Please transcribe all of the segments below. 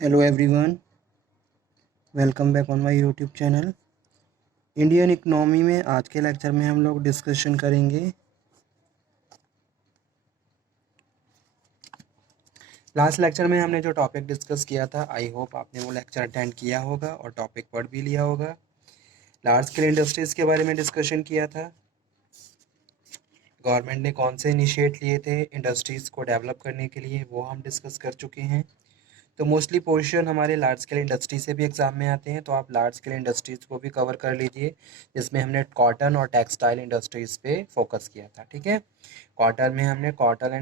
Hello everyone, welcome back on my YouTube channel. Indian economy में आज के lecture में हम लोग डिस्कशन करेंगे। लास्ट लेक्चर में हमने जो टॉपिक डिस्कस किया था, आई होप आपने वो लेक्चर अटेंड किया होगा और टॉपिक पढ़ भी लिया होगा। लार्ज स्केल इंडस्ट्रीज़ के बारे में डिस्कशन किया था। गवर्नमेंट ने कौन से इनिशिएट लिए थे इंडस्ट्रीज़ को डेवलप करने के लिए, वो हम डिस्कस कर चुके हैं। तो मोस्टली पोर्शन हमारे लार्ज स्केल इंडस्ट्री से भी एग्जाम में आते हैं, तो आप लार्ज स्केल इंडस्ट्रीज़ को भी कवर कर लीजिए, जिसमें हमने कॉटन और टेक्सटाइल इंडस्ट्रीज़ पे फोकस किया था। ठीक है, कॉटन में हमने कॉटन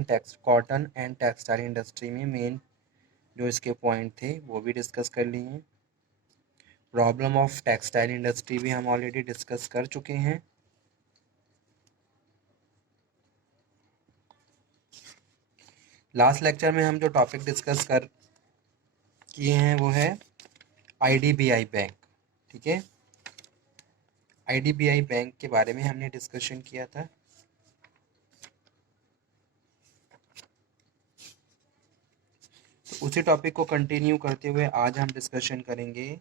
एंड टेक्सटाइल इंडस्ट्री में मेन जो इसके पॉइंट थे वो भी डिस्कस कर लिए। प्रॉब्लम ऑफ टेक्सटाइल इंडस्ट्री भी हम ऑलरेडी डिस्कस कर चुके हैं। लास्ट लेक्चर में हम जो टॉपिक डिस्कस कर किए हैं वो है आईडीबीआई बैंक। ठीक है, आईडीबीआई बैंक के बारे में हमने डिस्कशन किया था। तो उसी टॉपिक को कंटिन्यू करते हुए आज हम डिस्कशन करेंगे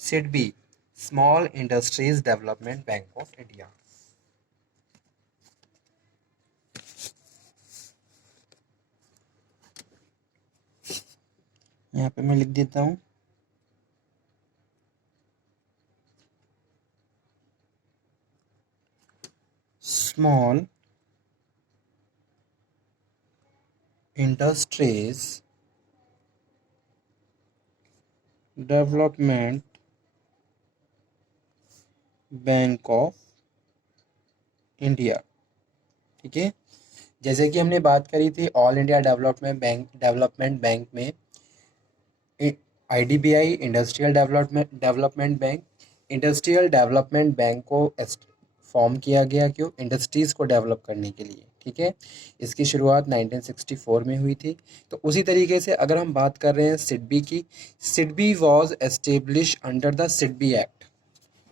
SIDBI, small industries development bank of India. यहाँ पे मैं लिख देता हूँ small industries development bank of India. ठीक है, जैसे कि हमने बात करी थी ऑल इंडिया डेवलपमेंट बैंक में आईडीबीआई इंडस्ट्रियल डेवलपमेंट बैंक को फॉर्म किया गया। क्यों? इंडस्ट्रीज़ को डेवलप करने के लिए। ठीक है, इसकी शुरुआत 1964 में हुई थी। तो उसी तरीके से अगर हम बात कर रहे हैं सिडबी की, SIDBI was establish under the SIDBI act.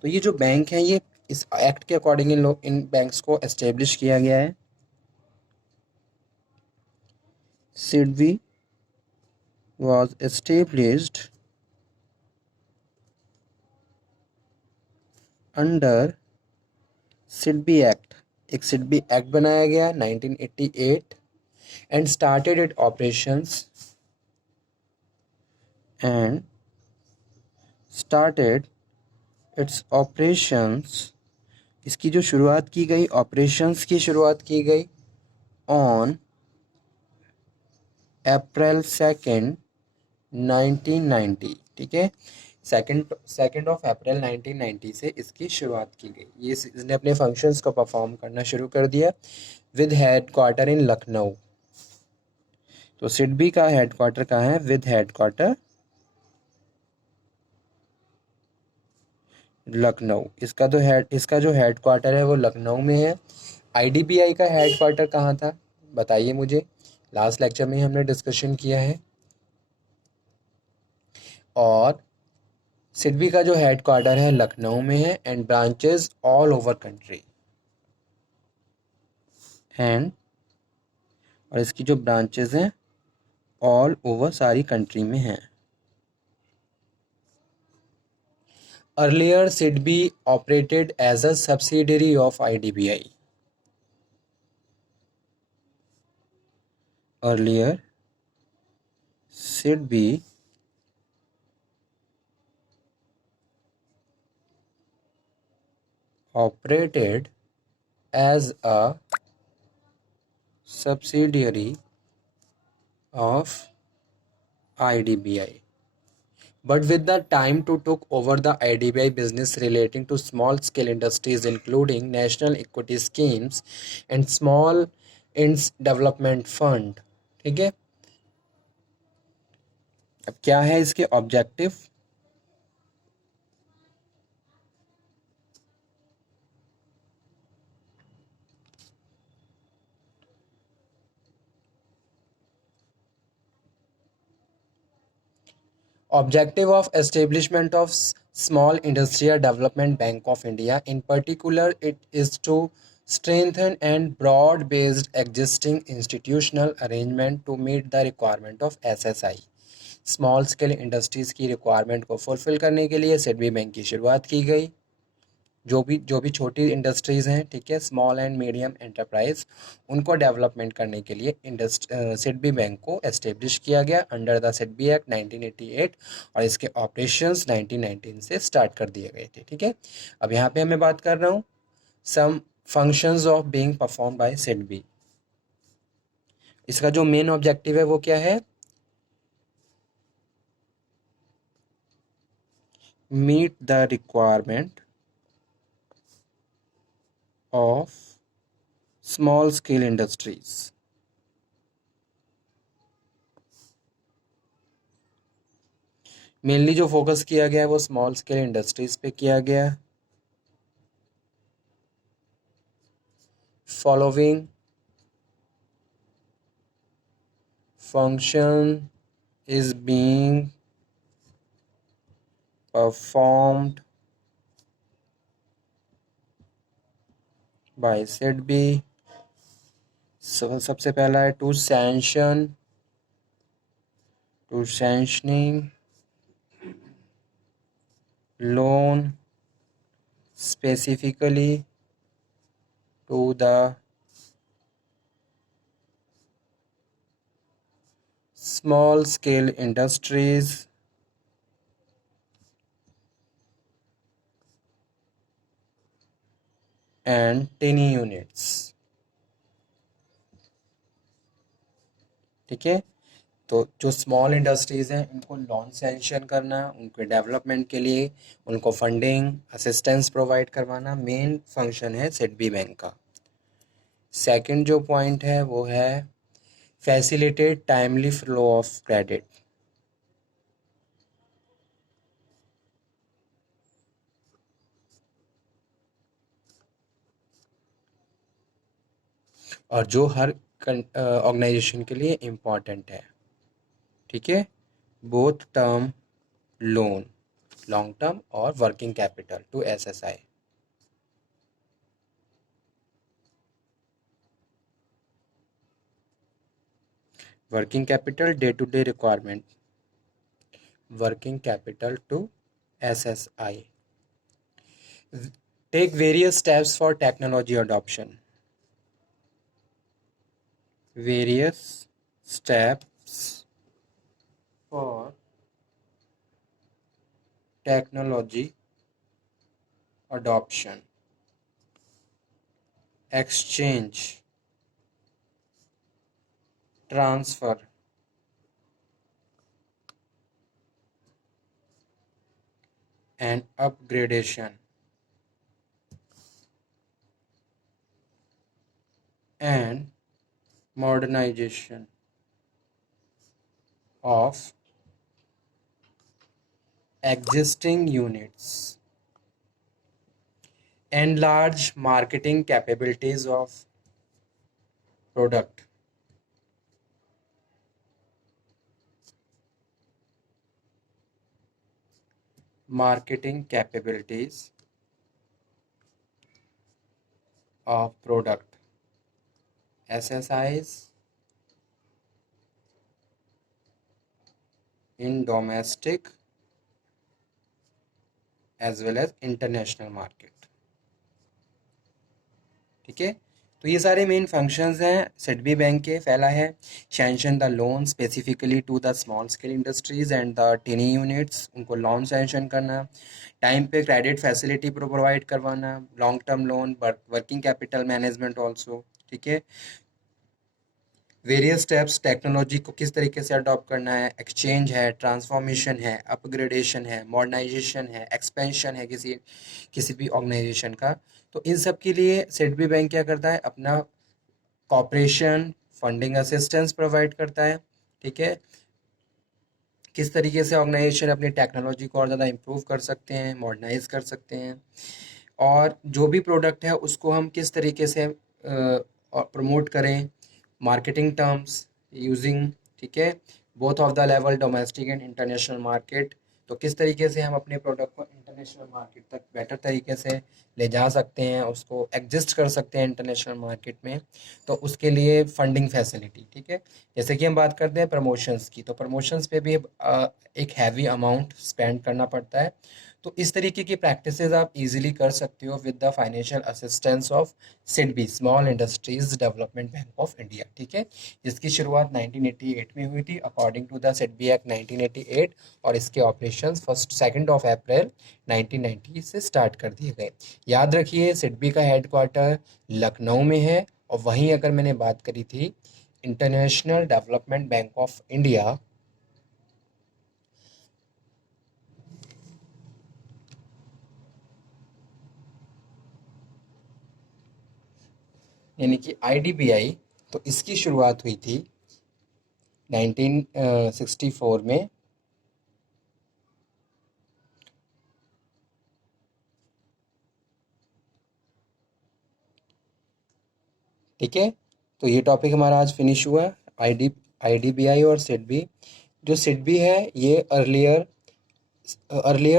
तो ये जो बैंक है ये इस एक्ट के अकॉर्डिंग इन बैंक्स को एस्टेब्लिश किया गया है। SIDBI was established under SIDBI act. एक सिडबी एक्ट बनाया गया 1988 and and started it's operations. इसकी जो शुरुआत की गई, ऑपरेशंस की शुरुआत की गई ऑन April 2, 1990। ठीक है, सेकेंड ऑफ अप्रैल 1990 से इसकी शुरुआत की गई। ये इसने अपने फंक्शंस को परफॉर्म करना शुरू कर दिया with head quarter in Lucknow. तो सिडबी का हेड क्वार्टर कहाँ है? With head quarter Lucknow. इसका जो हेड क्वार्टर है वो लखनऊ में है। आईडीबीआई का हेड क्वार्टर कहाँ था बताइए मुझे, लास्ट लेक्चर में हमने डिस्कशन किया है। और सिडबी का जो हेड क्वार्टर है लखनऊ में है and branches all over country. And और इसकी जो ब्रांचेस हैं ऑल ओवर सारी कंट्री में हैं। Earlier SIDBI operated as a subsidiary of IDBI. Earlier SIDBI operated as a subsidiary of IDBI. But with the time to took over the IDBI business relating to small scale industries including national equity schemes and small ins development fund. ठीक है, अब क्या है इसके objective? Objective of establishment of Small Industrial Development Bank of India, in particular, it is to strengthen and broad-based existing institutional arrangement to meet the requirement of SSI. Small scale industries की requirement को fulfil करने के लिए SIDBI bank की शुरुआत की गई। जो भी छोटी इंडस्ट्रीज़ हैं, ठीक है, स्मॉल एंड मीडियम एंटरप्राइज, उनको डेवलपमेंट करने के लिए सिडबी बैंक को एस्टेब्लिश किया गया अंडर द सिडबी एक्ट 1988 और इसके ऑपरेशंस 1919 से स्टार्ट कर दिए गए थे। ठीक है, अब यहाँ पे मैं बात कर रहा हूँ some functions of being perform by SIDBI. इसका जो मेन ऑब्जेक्टिव है वो क्या है? Meet the requirement of small scale industries। Mainly जो फोकस किया गया है वो स्मॉल स्केल इंडस्ट्रीज पे किया गया। Following function is being performed by SIDBI. सबसे पहला है to sanctioning loan specifically to the small scale industries and tiny units। ठीक है, तो जो स्मॉल इंडस्ट्रीज़ हैं उनको लोन सैंक्शन करना, उनके डेवलपमेंट के लिए उनको फंडिंग असिस्टेंस प्रोवाइड करवाना मेन फंक्शन है सिडबी बैंक का। सेकंड जो पॉइंट है वो है facilitate timely flow of credit. और जो हर ऑर्गेनाइजेशन के लिए इम्पॉर्टेंट है, ठीक है, both term loan, long term और working capital to SSI. Working capital day to day requirement, working capital to SSI. Take various steps for technology adoption, various steps for technology adoption, exchange, transfer and upgradation and modernization of existing units, enlarge marketing capabilities of product, marketing capabilities of product, SSIs in domestic as well as international market। ठीक है, तो ये सारे main functions हैं SIDBI bank के। पहला है sanction the loan specifically to the small scale industries and the tiny units, उनको लोन सैंक्शन करना, टाइम पे क्रेडिट फैसिलिटी प्रोवाइड करवाना, long term loan, working capital management also. ठीक है, वेरियस स्टेप्स टेक्नोलॉजी को किस तरीके से अडॉप्ट करना है, एक्सचेंज है, ट्रांसफॉर्मेशन है, अपग्रेडेशन है, मॉडर्नाइजेशन है, एक्सपेंशन है किसी भी ऑर्गेनाइजेशन का। तो इन सब के लिए सिडबी बैंक क्या करता है, अपना कॉपरेशन फंडिंग असिस्टेंस प्रोवाइड करता है। ठीक है, किस तरीके से ऑर्गेनाइजेशन अपनी टेक्नोलॉजी को और ज़्यादा इम्प्रूव कर सकते हैं, मॉडर्नाइज कर सकते हैं, और जो भी प्रोडक्ट है उसको हम किस तरीके से प्रमोट करें, मार्केटिंग टर्म्स यूजिंग, ठीक है, both of the level domestic and international market. तो किस तरीके से हम अपने प्रोडक्ट को इंटरनेशनल मार्केट तक बेटर तरीके से ले जा सकते हैं, उसको एग्जिस्ट कर सकते हैं इंटरनेशनल मार्केट में, तो उसके लिए फंडिंग फैसिलिटी, ठीक है। जैसे कि हम बात करते हैं प्रमोशंस की, तो प्रमोशंस पे भी एक हैवी अमाउंट स्पेंड करना पड़ता है। तो इस तरीके की प्रैक्टिसेस आप इजीली कर सकते हो with the financial assistance of SIDBI, small industries development bank of India, ठीक है, जिसकी शुरुआत 1988 में हुई थी according to the SIDBI act 1988, और इसके ऑपरेशंस 2 अप्रैल 1990 से स्टार्ट कर दिए गए। याद रखिए सिडबी का हेडक्वार्टर लखनऊ में है, और वहीं अगर मैंने बात करी थी international development bank of India, यानी कि आईडीबीआई, तो इसकी शुरुआत हुई थी 1964 में, ठीक है। तो ये टॉपिक हमारा आज फिनिश हुआ। आईडीबीआई और सिडबी। जो सिडबी है ये earlier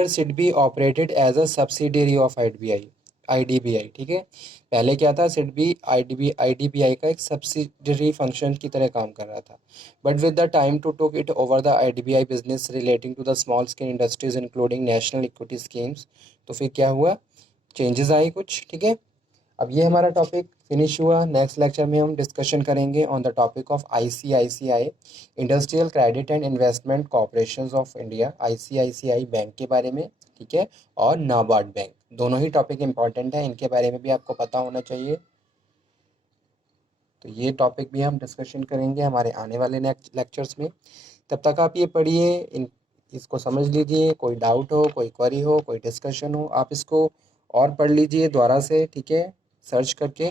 SIDBI operated as a subsidiary of IDBI, ठीक है। पहले क्या था, सिडबी आईडीबीआई का एक सब्सिडियरी फंक्शन की तरह काम कर रहा था, but with the time to took it over the IDBI business relating to the small scale industries including national equity schemes. तो फिर क्या हुआ, चेंजेस आई कुछ, ठीक है। अब ये हमारा टॉपिक फिनिश हुआ। नेक्स्ट लेक्चर में हम डिस्कशन करेंगे on the topic of ICICI, industrial credit and investment corporation of India, ICICI bank के बारे में, ठीक है, और नाबार्ड बैंक। दोनों ही टॉपिक इंपॉर्टेंट है, इनके बारे में भी आपको पता होना चाहिए। तो ये टॉपिक भी हम डिस्कशन करेंगे हमारे आने वाले नेक्स्ट लेक्चर्स में। तब तक आप ये पढ़िए, इसको समझ लीजिए, कोई डाउट हो, कोई क्वेरी हो, कोई डिस्कशन हो, आप इसको और पढ़ लीजिए दोबारा से, ठीक है, सर्च करके,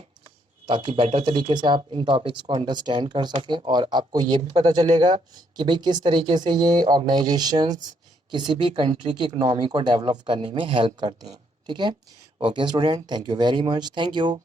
ताकि बेटर तरीके से आप इन टॉपिक्स को अंडरस्टैंड कर सकें, और आपको ये भी पता चलेगा कि भाई किस तरीके से ये ऑर्गेनाइजेशंस किसी भी कंट्री की इकोनॉमी को डेवलप करने में हेल्प करती हैं, ठीक है। Okay student, thank you very much, thank you.